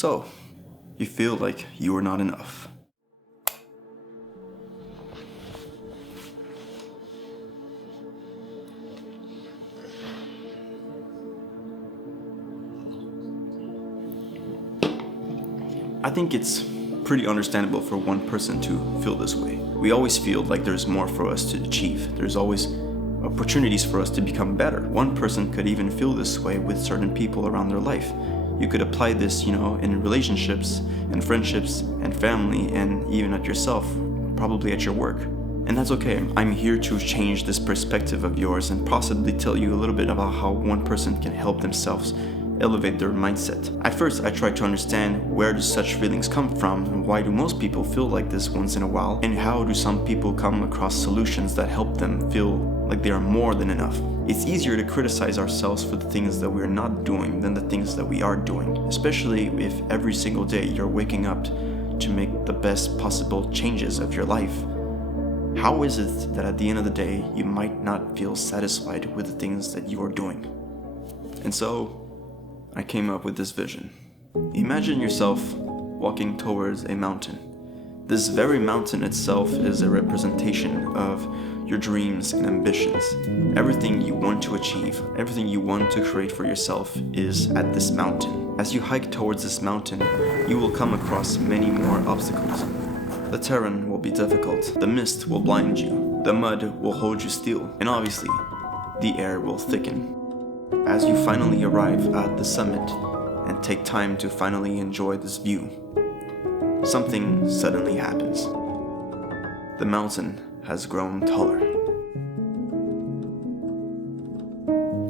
So, you feel like you are not enough. I think it's pretty understandable for one person to feel this way. We always feel like there's more for us to achieve. There's always opportunities for us to become better. One person could even feel this way with certain people around their life. You could apply this, in relationships and friendships and family and even at yourself, probably at your work. And that's okay. I'm here to change this perspective of yours and possibly tell you a little bit about how one person can help themselves elevate their mindset. At first, I tried to understand where do such feelings come from and why do most people feel like this once in a while, and how do some people come across solutions that help them feel like they are more than enough. It's easier to criticize ourselves for the things that we're not doing than the things that we are doing, especially if every single day you're waking up to make the best possible changes of your life. How is it that at the end of the day you might not feel satisfied with the things that you are doing? And so I came up with this vision. Imagine yourself walking towards a mountain. This very mountain itself is a representation of your dreams and ambitions. Everything you want to achieve, everything you want to create for yourself is at this mountain. As you hike towards this mountain, you will come across many more obstacles. The terrain will be difficult, the mist will blind you, the mud will hold you still, and obviously, the air will thicken. As you finally arrive at the summit and take time to finally enjoy this view, something suddenly happens. The mountain has grown taller.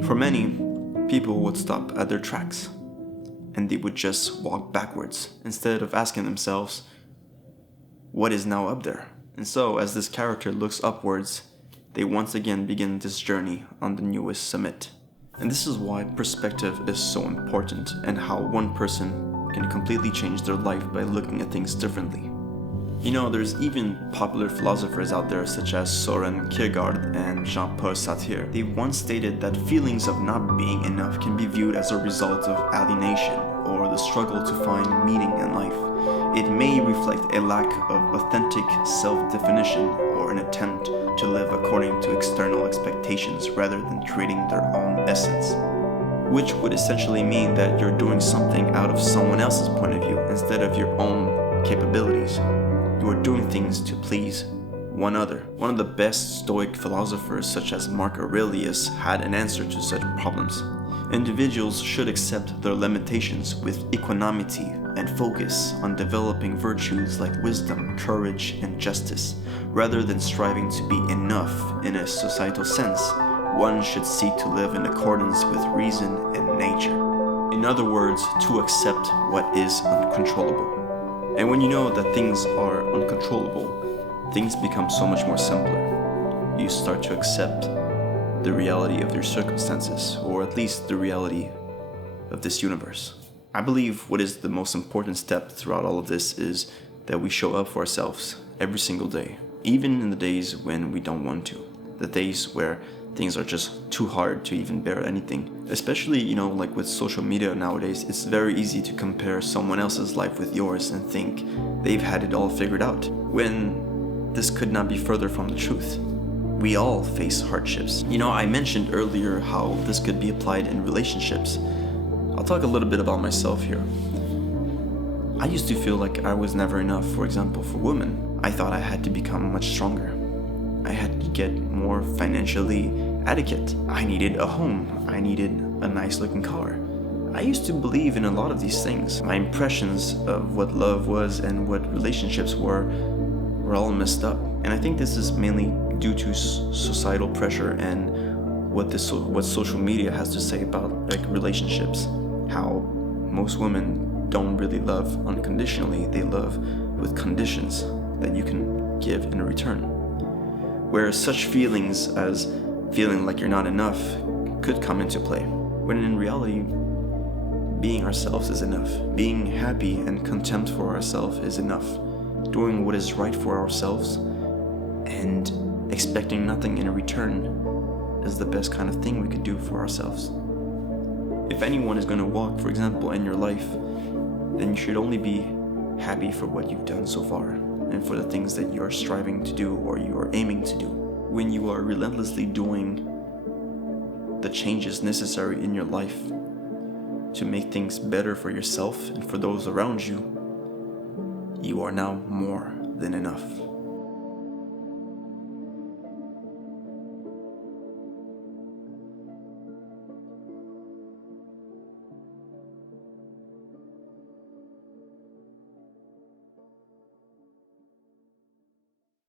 For many, people would stop at their tracks and they would just walk backwards instead of asking themselves, what is now up there? And so, as this character looks upwards, they once again begin this journey on the newest summit. And this is why perspective is so important, and how one person can completely change their life by looking at things differently. There's even popular philosophers out there such as Søren Kierkegaard and Jean-Paul Sartre. They once stated that feelings of not being enough can be viewed as a result of alienation or the struggle to find meaning in life. It may reflect a lack of authentic self-definition or an attempt to live according to external expectations rather than creating their own essence, which would essentially mean that you're doing something out of someone else's point of view instead of your own capabilities. You are doing things to please one other. One of the best Stoic philosophers, such as Marcus Aurelius, had an answer to such problems. Individuals should accept their limitations with equanimity and focus on developing virtues like wisdom, courage, and justice. Rather than striving to be enough in a societal sense, one should seek to live in accordance with reason and nature. In other words, to accept what is uncontrollable. And when you know that things are uncontrollable, things become so much more simpler. You start to accept the reality of your circumstances, or at least the reality of this universe. I believe what is the most important step throughout all of this is that we show up for ourselves every single day, even in the days when we don't want to, the days where things are just too hard to even bear anything. Especially, like with social media nowadays, it's very easy to compare someone else's life with yours and think they've had it all figured out, when this could not be further from the truth. We all face hardships. I mentioned earlier how this could be applied in relationships. I'll talk a little bit about myself here. I used to feel like I was never enough, for example, for women. I thought I had to become much stronger. I had to get more financially adequate. I needed a home. I needed a nice looking car. I used to believe in a lot of these things. My impressions of what love was and what relationships were all messed up. And I think this is mainly due to societal pressure and what social media has to say about relationships. How most women don't really love unconditionally. They love with conditions that you can give in return. Where such feelings as feeling like you're not enough could come into play, when in reality, being ourselves is enough. Being happy and content for ourselves is enough. Doing what is right for ourselves and expecting nothing in return is the best kind of thing we could do for ourselves. If anyone is going to walk, for example, in your life, then you should only be happy for what you've done so far and for the things that you are striving to do or you are aiming to do. When you are relentlessly doing the changes necessary in your life to make things better for yourself and for those around you, you are now more than enough.